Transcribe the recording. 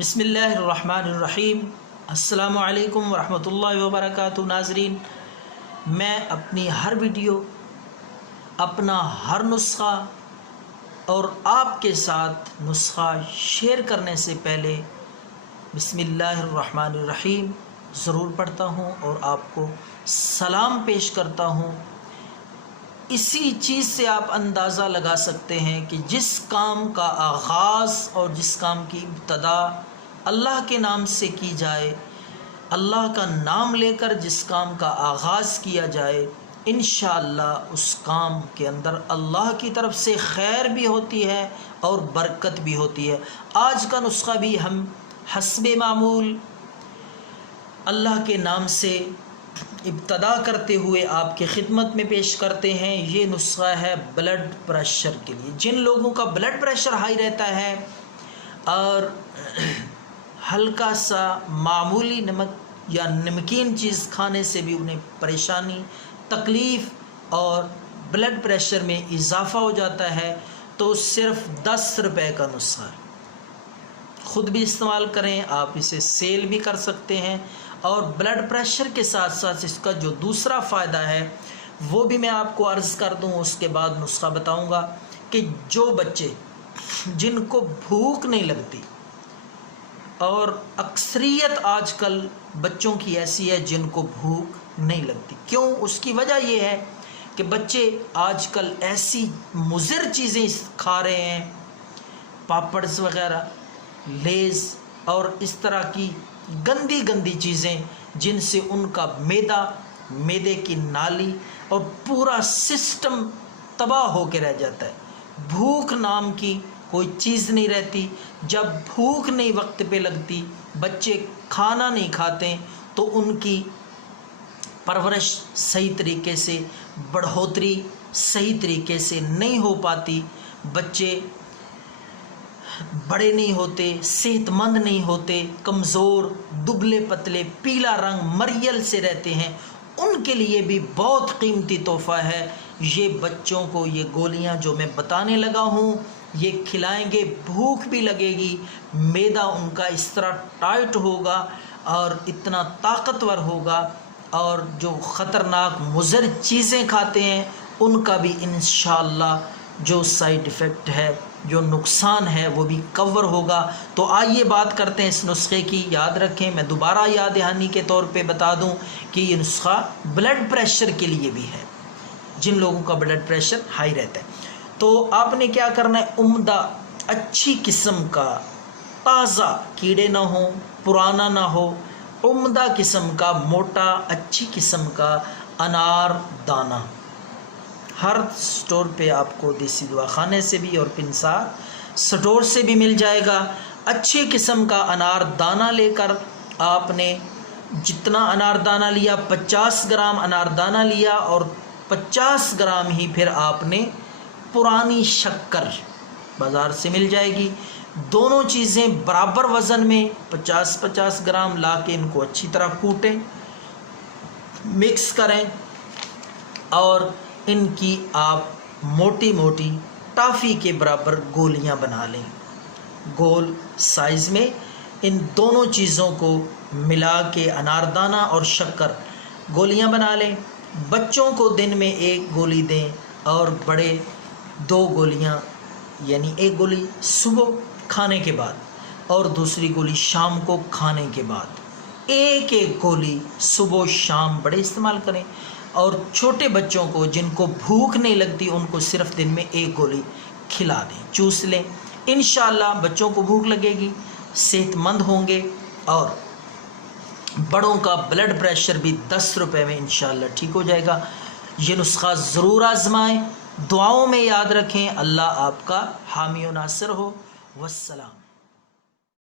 بسم اللہ الرحمن الرحیم۔ السلام علیکم ورحمۃ اللہ وبرکاتہ۔ ناظرین، میں اپنی ہر ویڈیو، اپنا ہر نسخہ اور آپ کے ساتھ نسخہ شیئر کرنے سے پہلے بسم اللہ الرحمن الرحیم ضرور پڑھتا ہوں اور آپ کو سلام پیش کرتا ہوں۔ اسی چیز سے آپ اندازہ لگا سکتے ہیں کہ جس کام کا آغاز اور جس کام کی ابتدا اللہ کے نام سے کی جائے، اللہ کا نام لے کر جس کام کا آغاز کیا جائے، انشاءاللہ اس کام کے اندر اللہ کی طرف سے خیر بھی ہوتی ہے اور برکت بھی ہوتی ہے۔ آج کا نسخہ بھی ہم حسب معمول اللہ کے نام سے ابتدا کرتے ہوئے آپ کی خدمت میں پیش کرتے ہیں۔ یہ نسخہ ہے بلڈ پریشر کے لیے۔ جن لوگوں کا بلڈ پریشر ہائی رہتا ہے اور ہلکا سا معمولی نمک یا نمکین چیز کھانے سے بھی انہیں پریشانی، تکلیف اور بلڈ پریشر میں اضافہ ہو جاتا ہے، تو صرف 10 روپے کا نسخہ ہے۔ خود بھی استعمال کریں، آپ اسے سیل بھی کر سکتے ہیں، اور بلڈ پریشر کے ساتھ ساتھ اس کا جو دوسرا فائدہ ہے وہ بھی میں آپ کو عرض کر دوں، اس کے بعد نسخہ بتاؤں گا کہ جو بچے جن کو بھوک نہیں لگتی، اور اکثریت آج کل بچوں کی ایسی ہے جن کو بھوک نہیں لگتی، کیوں؟ اس کی وجہ یہ ہے کہ بچے آج کل ایسی مضر چیزیں کھا رہے ہیں، پاپڑز وغیرہ، لیز اور اس طرح کی گندی گندی چیزیں، جن سے ان کا معدے کی نالی اور پورا سسٹم تباہ ہو کے رہ جاتا ہے۔ بھوک نام کی کوئی چیز نہیں رہتی۔ جب بھوک نہیں وقت پہ لگتی، بچے کھانا نہیں کھاتے، تو ان کی پرورش صحیح طریقے سے، بڑھوتری صحیح طریقے سے نہیں ہو پاتی، بچے بڑے نہیں ہوتے، صحت مند نہیں ہوتے، کمزور، دبلے پتلے، پیلا رنگ، مریل سے رہتے ہیں۔ ان کے لیے بھی بہت قیمتی تحفہ ہے یہ بچوں کو یہ گولیاں جو میں بتانے لگا ہوں، یہ کھلائیں گے، بھوک بھی لگے گی، معدہ ان کا اس طرح ٹائٹ ہوگا اور اتنا طاقتور ہوگا، اور جو خطرناک مضر چیزیں کھاتے ہیں ان کا بھی انشاءاللہ جو سائیڈ ایفیکٹ ہے، جو نقصان ہے، وہ بھی کور ہوگا۔ تو آئیے بات کرتے ہیں اس نسخے کی۔ یاد رکھیں، میں دوبارہ یاد دہانی کے طور پہ بتا دوں کہ یہ نسخہ بلڈ پریشر کے لیے بھی ہے، جن لوگوں کا بلڈ پریشر ہائی رہتا ہے۔ تو آپ نے کیا کرنا ہے، عمدہ اچھی قسم کا، تازہ، کیڑے نہ ہوں، پرانا نہ ہو، عمدہ قسم کا، موٹا، اچھی قسم کا انار دانہ، ہر سٹور پہ آپ کو دیسی دوا خانے سے بھی اور پنسار سٹور سے بھی مل جائے گا۔ اچھی قسم کا انار دانہ لے کر آپ نے جتنا انار دانہ لیا، 50 گرام انار دانہ لیا، اور 50 گرام ہی پھر آپ نے پرانی شکر بازار سے مل جائے گی۔ دونوں چیزیں برابر وزن میں 50-50 گرام لا کے ان کو اچھی طرح کوٹیں، مکس کریں، اور ان کی آپ موٹی موٹی ٹافی کے برابر گولیاں بنا لیں۔ گول سائز میں ان دونوں چیزوں کو ملا کے اناردانہ اور شکر گولیاں بنا لیں۔ بچوں کو دن میں 1 گولی دیں اور بڑے 2 گولیاں، یعنی 1 گولی صبح کھانے کے بعد اور دوسری گولی شام کو کھانے کے بعد۔ ایک گولی صبح شام بڑے استعمال کریں، اور چھوٹے بچوں کو جن کو بھوک نہیں لگتی ان کو صرف دن میں 1 گولی کھلا دیں، چوس لیں۔ انشاءاللہ بچوں کو بھوک لگے گی، صحت مند ہوں گے، اور بڑوں کا بلڈ پریشر بھی 10 روپے میں انشاءاللہ ٹھیک ہو جائے گا۔ یہ نسخہ ضرور آزمائیں، دعاؤں میں یاد رکھیں۔ اللہ آپ کا حامی و ناصر ہو۔ والسلام۔